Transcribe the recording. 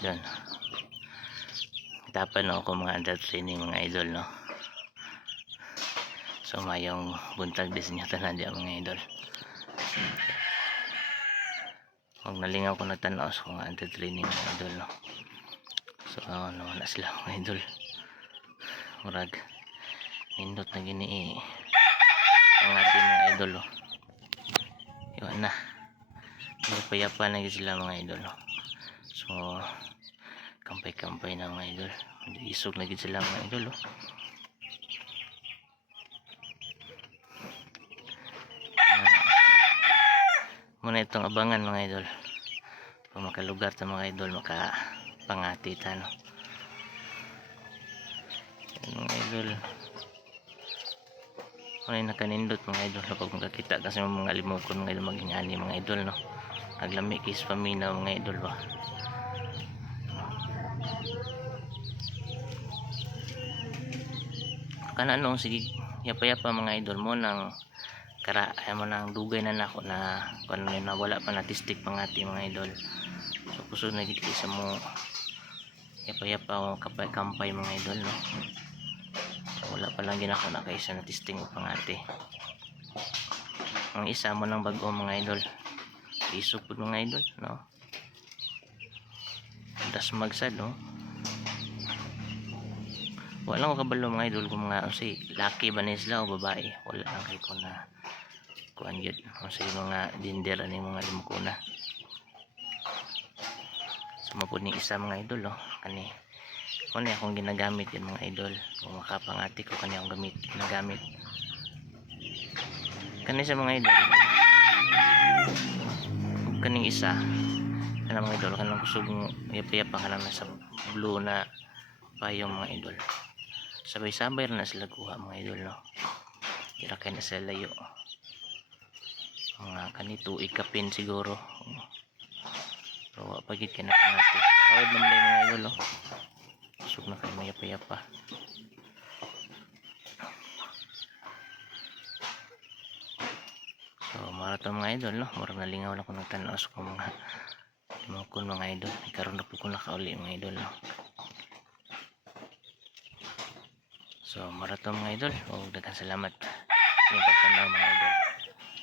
Doon. Tapan no ako mga under training mga idol no. So mayong buntag din niya tanan diya mga idol. Kung nalingaw ko na tanaw sa mga under training mga idol no. So ano na sila mga idol. Murag nindot na gini ang ating mga idol no. Iwan na. Payapa na sila mga idol no. So kampay-kampay na mga idol. Isog na sila mga idol oh. Muna itong abangan mga idol. Kung makalugar ta mga idol, makapangati ta no. Yan mga idol. Kung nakanindot mga idol kapag makakita kasi mga limukon mga idol maging ani mga idol no. Aglami kis paminaw mga idol ba. Kana nung sige yapa-yapa mga idol mo nang kara ay mo nang dugay na nako na kung ano na wala pa natistik pangati mga idol. So kusog na gid sa mo yapa-yapa o kampay mga idol no. Wala pa lang din ako na kaysa natisting pangati. Ang isa mo nang bag-o mga idol. Isog pud mga idol no. Das magsad no. Wala ko kabalo mga idol kung mga si laki ba ni sila o babae. Wala lang kay ko na kuan gyud sa mga gender ani mga limukuna. So mapud ning isa mga idol oh. Kani kuno akong ginagamit yan mga idol. Kung makapangati ko kani akong ginagamit. Kani sa mga idol. Kaning isa kanang mga idol kanang kusog yapa-yapa kanang nasa blue na payong mga idol. Sabay-sabay na sila kuha mga idol no. Kira kay na sila layo. Mga kanito ikapin siguro. So pagit kay na pangati. Hawad man mga idol no. Kusog na kay mayapa-yapa. So maraton mga idol no. Murag nalingaw lang ko nagtanaw sa mga limukon mga idol. Karon na po ko nakauli mga idol no. So maraton mga idol. Daghang salamat sa inyong pagtanaw mga idol.